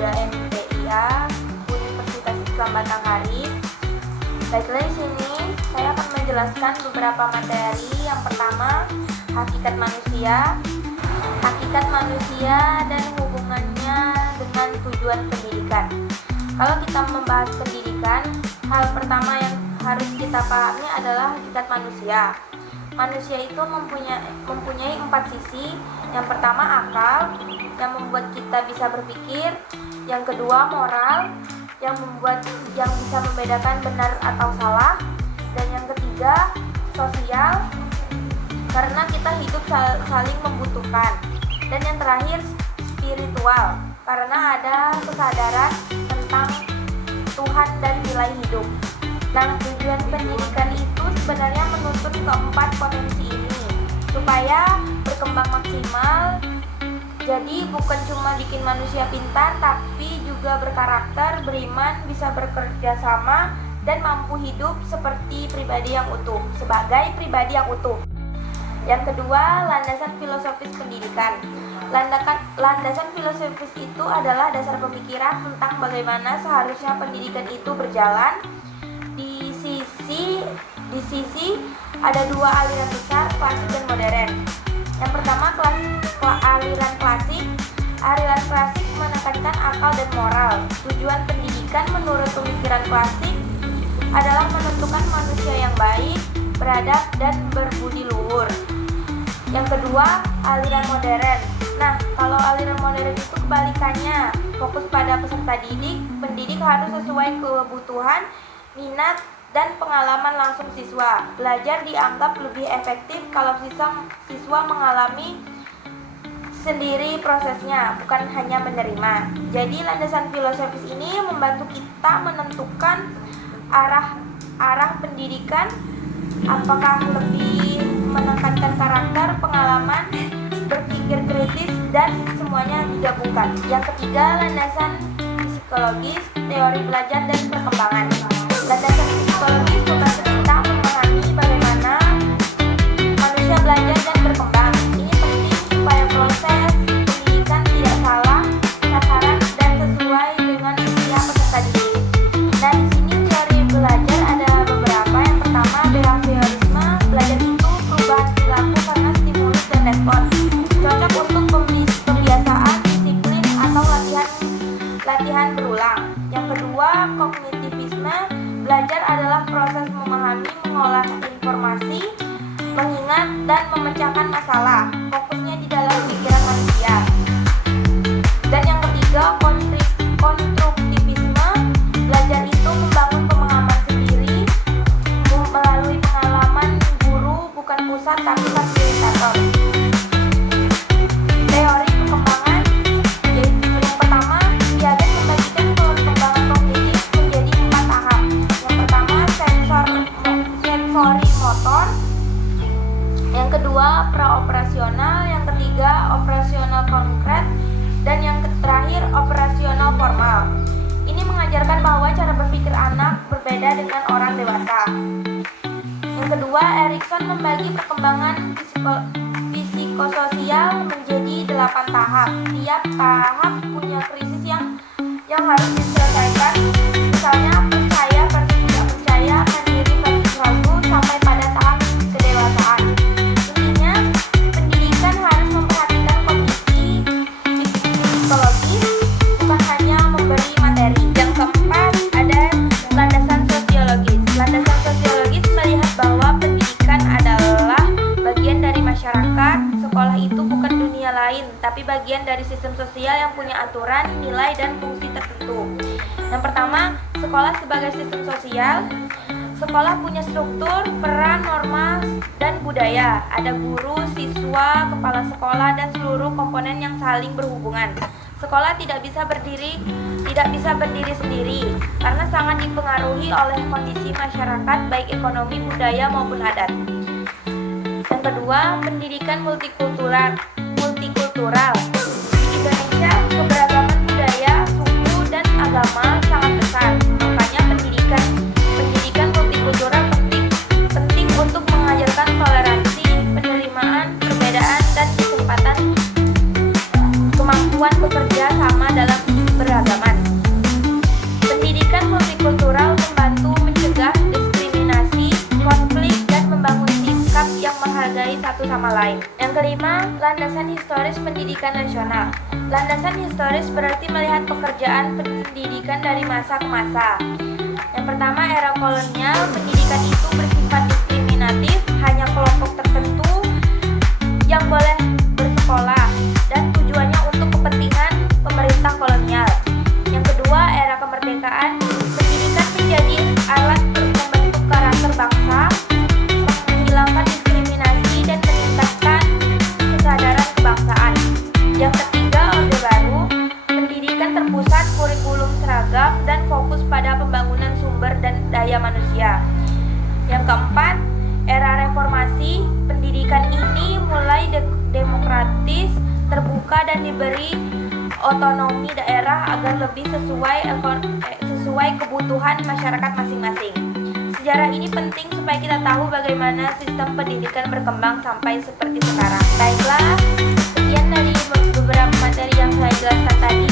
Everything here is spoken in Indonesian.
3 MTIA Universitas Islam Batanghari. Baiklah, di sini saya akan menjelaskan beberapa materi. Yang pertama, hakikat manusia dan hubungannya dengan tujuan pendidikan. Kalau kita membahas pendidikan, hal pertama yang harus kita pahami adalah hakikat manusia. Manusia itu mempunyai 4 sisi. Yang pertama, akal, yang membuat kita bisa berpikir. Yang kedua, moral, yang bisa membedakan benar atau salah. Dan yang ketiga, sosial, karena kita hidup saling membutuhkan. Dan yang terakhir, spiritual, karena ada kesadaran tentang Tuhan dan nilai hidup. Nah, tujuan pendidikan itu sebenarnya menuntut keempat potensi ini supaya berkembang maksimal. Jadi bukan cuma bikin manusia pintar, tapi juga berkarakter, beriman, bisa bekerja sama, dan mampu hidup seperti pribadi yang utuh, sebagai pribadi yang utuh. Yang kedua, landasan filosofis pendidikan. Landasan filosofis itu adalah dasar pemikiran tentang bagaimana seharusnya pendidikan itu berjalan. Di sisi ada dua aliran besar, klasik dan modern. Yang pertama, aliran klasik. Aliran klasik menekankan akal dan moral. Tujuan pendidikan menurut pemikiran klasik adalah menentukan manusia yang baik, beradab, dan berbudi luhur. Yang kedua, aliran modern. Nah, kalau aliran modern itu kebalikannya, fokus pada peserta didik. Pendidik harus sesuai kebutuhan, minat, dan pengalaman langsung siswa. Belajar dianggap lebih efektif kalau siswa mengalami sendiri prosesnya, bukan hanya menerima. Jadi landasan filosofis ini membantu kita menentukan arah pendidikan, apakah lebih menekankan karakter, pengalaman, berpikir kritis, dan semuanya digabungkan. Yang ketiga, landasan psikologis, teori belajar dan perkembangan. Landasan psikologis membantu kita memahami bagaimana manusia belajar dan berkembang. Ini penting supaya proses pendidikan tidak salah sasaran dan sesuai dengan usia peserta didik. Nah, di sini teori belajar ada beberapa. Yang pertama, behaviorisme. Belajar itu perubahan perilaku karena stimulus dan respon. Cocok untuk pembiasaan, disiplin, atau latihan berulang. Yang kedua, kognitivisme. Belajar adalah proses memahami, mengolah informasi, mengingat, dan memecahkan masalah. Fokusnya di dalam pikiran manusia. Dan yang ketiga, konstruktivisme. Belajar itu membangun pemahaman sendiri melalui pengalaman guru, bukan pusat tapi fasilitator. Teori perkembangan. Jadi yang pertama, Piaget membagikan perkembangan kognitif menjadi 4 tahap. Yang pertama, sensori motor. Yang kedua, praoperasional. Yang ketiga, operasional konkret. Dan yang terakhir, operasional formal. Ini mengajarkan bahwa cara berpikir anak berbeda dengan orang dewasa. Yang kedua, Erikson membagi perkembangan psikososial menjadi 8 tahap. Tiap tahap punya krisis yang harus diselesaikan. Misalnya percaya versus tidak percaya, mandiri versus ragu, sampai pada tahap kedewasaan. Intinya, pendidikan harus memperhatikan kondisi psikologis, bukan hanya memberi materi. Yang keempat, ada landasan sosiologis. Landasan sosiologis melihat bahwa pendidikan adalah bagian dari masyarakat. Sekolah itu bukan dunia lain, tapi bagian dari sistem sosial yang punya aturan, nilai, dan fungsi tertentu. Yang pertama, sekolah sebagai sistem sosial. Sekolah punya struktur, peran, norma, dan budaya. Ada guru, siswa, kepala sekolah, dan seluruh komponen yang saling berhubungan. Sekolah tidak bisa berdiri sendiri karena sangat dipengaruhi oleh kondisi masyarakat, baik ekonomi, budaya, maupun adat. Yang kedua, pendidikan multikultural. Di Indonesia, keberagaman budaya, suku, dan agama sangat besar. Makanya pendidikan multikultural penting untuk mengajarkan toleransi, penerimaan, perbedaan, dan kesempatan kemampuan bekerja sama dalam beragam. sama lain. Yang kelima, landasan historis pendidikan nasional. Landasan historis berarti melihat pekerjaan pendidikan dari masa ke masa. Yang pertama, era kolonial, pendidikan itu bersifat diskriminatif, hanya kelompok tertentu yang boleh bersekolah dan tujuannya untuk kepentingan pemerintah kolonial. Yang kedua, era kemerdekaan, pendidikan menjadi alat membentuk karakter bangsa, menghilangkan diskriminasi dan meningkatkan kesadaran kebangsaan. Yang ketiga, Orde Baru, pendidikan terpusat, kurikulum seragam dan fokus pada pembangunan sumber dan daya manusia. Yang keempat, era reformasi, pendidikan ini mulai demokratis, terbuka dan diberi otonomi daerah agar lebih sesuai kebutuhan masyarakat masing-masing. Sejarah ini penting supaya kita tahu bagaimana sistem pendidikan berkembang sampai seperti sekarang. Baiklah, sekian dari beberapa materi yang saya jelaskan tadi.